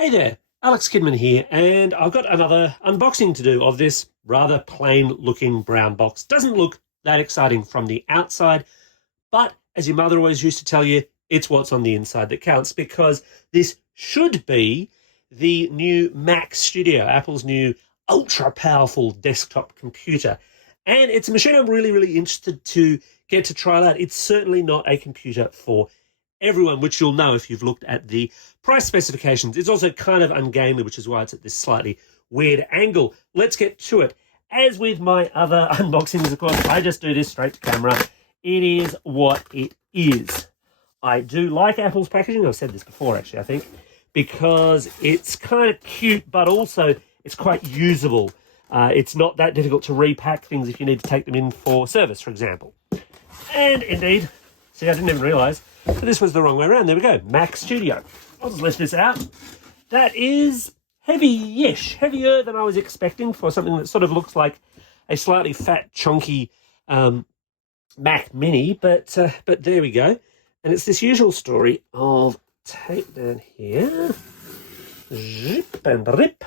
Hey there, Alex Kidman here, and I've got another unboxing to do of this rather plain looking brown box. Doesn't look that exciting from the outside, but as your mother always used to tell you, it's what's on the inside that counts, because this should be the new Mac Studio, Apple's new ultra powerful desktop computer. And it's a machine I'm really interested to get to trial out. It's certainly not a computer for everyone, which you'll know if you've looked at the price specifications. It's also kind of ungainly, which is why it's at this slightly weird angle. Let's get to it. As with my other unboxings, of course, I just do this straight to camera. It is what it is. I do like Apple's packaging. I've said this before, actually, I think, because it's kind of cute, but also it's quite usable. It's not that difficult to repack things if you need to take them in for service, for example. And indeed, see, I didn't even realise that this was the wrong way around. There we go, Mac Studio. I'll just lift this out. That is heavy-ish, heavier than I was expecting for something that sort of looks like a slightly fat, chunky Mac Mini, but there we go. And it's this usual story of tape down here, zip and rip.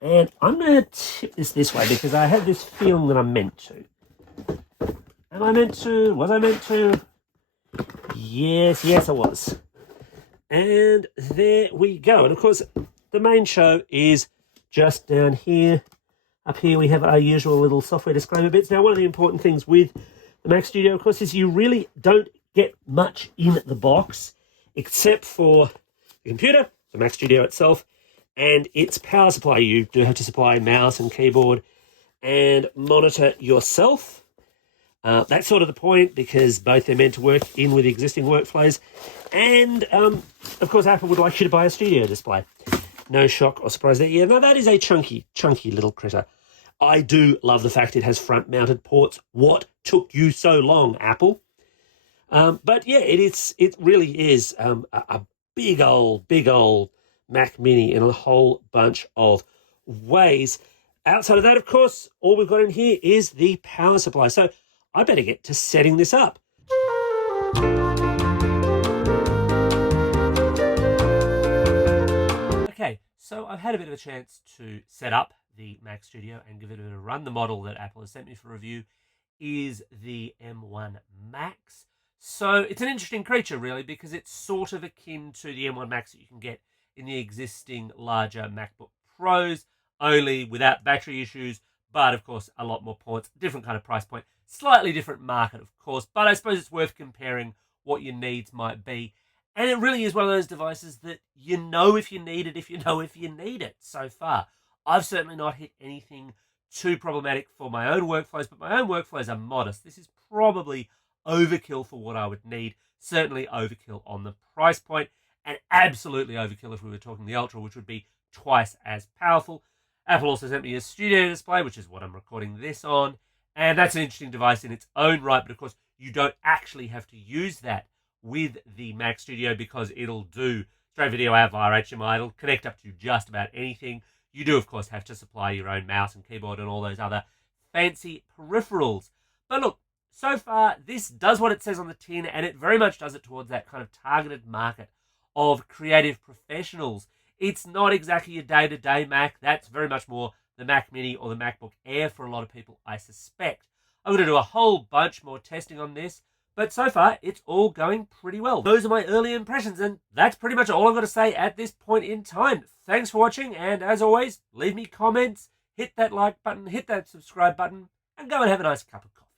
And I'm going to tip this way because I had this feeling that I'm meant to. Am I meant to? Was I meant to? Yes, I was. And there we go. And of course, the main show is just down here. Up here we have our usual little software disclaimer bits. Now, one of the important things with the Mac Studio, of course, is you really don't get much in the box except for the computer, the Mac Studio itself, and its power supply. You do have to supply mouse and keyboard and monitor yourself. That's sort of the point, because both they're meant to work in with existing workflows. And, of course, Apple would like you to buy a studio display. No shock or surprise there. Yeah, no, that is a chunky little critter. I do love the fact it has front-mounted ports. What took you so long, Apple? But, yeah, it really is a big old Mac Mini in a whole bunch of ways. Outside of that, of course, all we've got in here is the power supply. So I better get to setting this up. Okay, so I've had a bit of a chance to set up the Mac Studio and give it a bit of a run. The model that Apple has sent me for review is the M1 Max. So it's an interesting creature, really, because it's sort of akin to the M1 Max that you can get in the existing larger MacBook Pros, only without battery issues, but of course a lot more ports, different kind of price point, slightly different market, of course, but I suppose it's worth comparing what your needs might be. And it really is one of those devices that you know if you need it, if you know if you need it. So far, I've certainly not hit anything too problematic for my own workflows, but my own workflows are modest. This is probably overkill for what I would need, certainly overkill on the price point, and absolutely overkill if we were talking the Ultra, which would be twice as powerful. Apple also sent me a studio display, which is what I'm recording this on, and that's an interesting device in its own right, but of course you don't actually have to use that with the Mac Studio because it'll do straight video out via HDMI. It'll connect up to just about anything. You do, of course, have to supply your own mouse and keyboard and all those other fancy peripherals. But look, so far, this does what it says on the tin, and it very much does it towards that kind of targeted market of creative professionals. It's not exactly your day-to-day Mac. That's very much more the Mac Mini or the MacBook Air for a lot of people, I suspect. I'm going to do a whole bunch more testing on this, but so far, it's all going pretty well. Those are my early impressions, and that's pretty much all I've got to say at this point in time. Thanks for watching, and as always, leave me comments, hit that like button, hit that subscribe button, and go and have a nice cup of coffee.